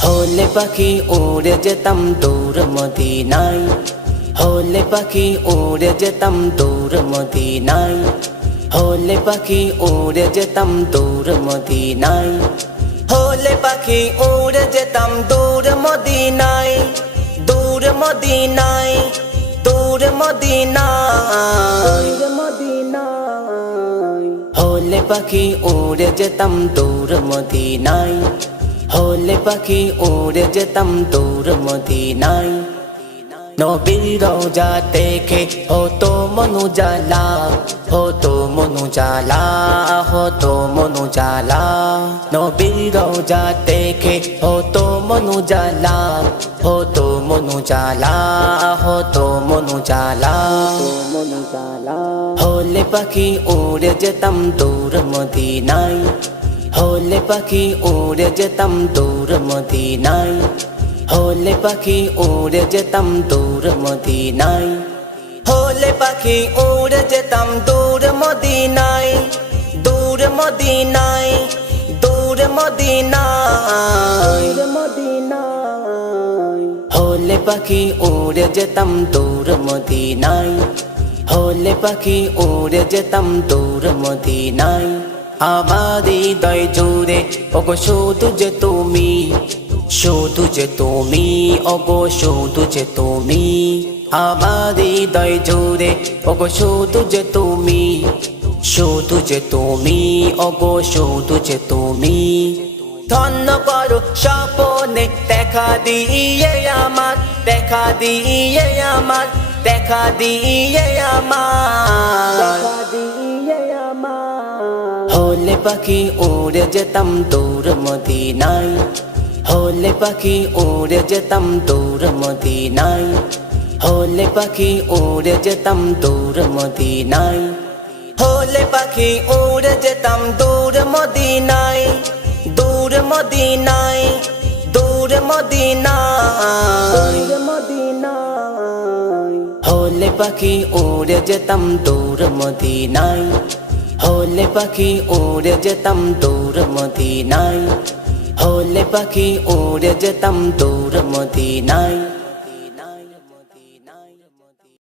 হলে পাখি উড়ে যেতাম দূর মদিনায়, হলে পাখি উড়ে যেতাম দূর মদিনায়, হলে পাখি উড়ে যেতাম দূর মদিনায়, হলে পাখি উড়ে যেতাম দূর মদিনায়, দূর মদিনায়, দূর মদিনায়, হলে পাখি উড়ে যেতাম দূর মদিনায়, হলে পাখি উড়ে যেতাম দূর মদিনায়। নবীর রওজা দেখে হতো মন উজালা, হতো মন উজালা, হতো মন উজালা। নবীর রওজা দেখে হতো মন উজালা, হতো মন উজালা, হতো মন উজালা। হলে পাখি উড়ে যেতাম দূর মদিনায়, হলে পাখি উড়ে যেতাম দূর মদিনায়, হলে পাখি উড়ে যেতাম দূর মদিনায়, হলে পাখি উড়ে যেতাম দূর মদিনায়, দূর মদিনায়, দূর মদিনায়, হলে পাখি উড়ে যেতাম দূর মদিনায়, হলে পাখি উড়ে যেতাম দূর মদিনায়। আমার হৃদয় জুড়ে ওগো শুধু যে তুমি, শুধু যে তুমি, ওগো শুধু যে তুমি। আমার হৃদয় জুড়ে ওগো শুধু যে তুমি, শুধু যে তুমি, ওগো শুধু যে তুমি। ধন্য করো স্বপনে দেখা দিয়ে আমার, দেখা দিয়ে আমার, দেখা দিয়ে আমার। হলে পাখি উড়ে যেতাম দূর মদিনায়, হলে পাখি উড়ে যেতাম দূর মদিনায়, হলে পাখি উড়ে যেতাম দূর মদিনায়, হলে পাখি উড়ে যেতাম দূর মদিনায়, দূর মদিনায়, দূর মদিনায়, হলে পাখি উড়ে যেতাম দূর মদিনায়, হলে পাখি উড়ে যেতাম দূর মদিনায়, হলে পাখি উড়ে যেতাম দূর মদিনায়।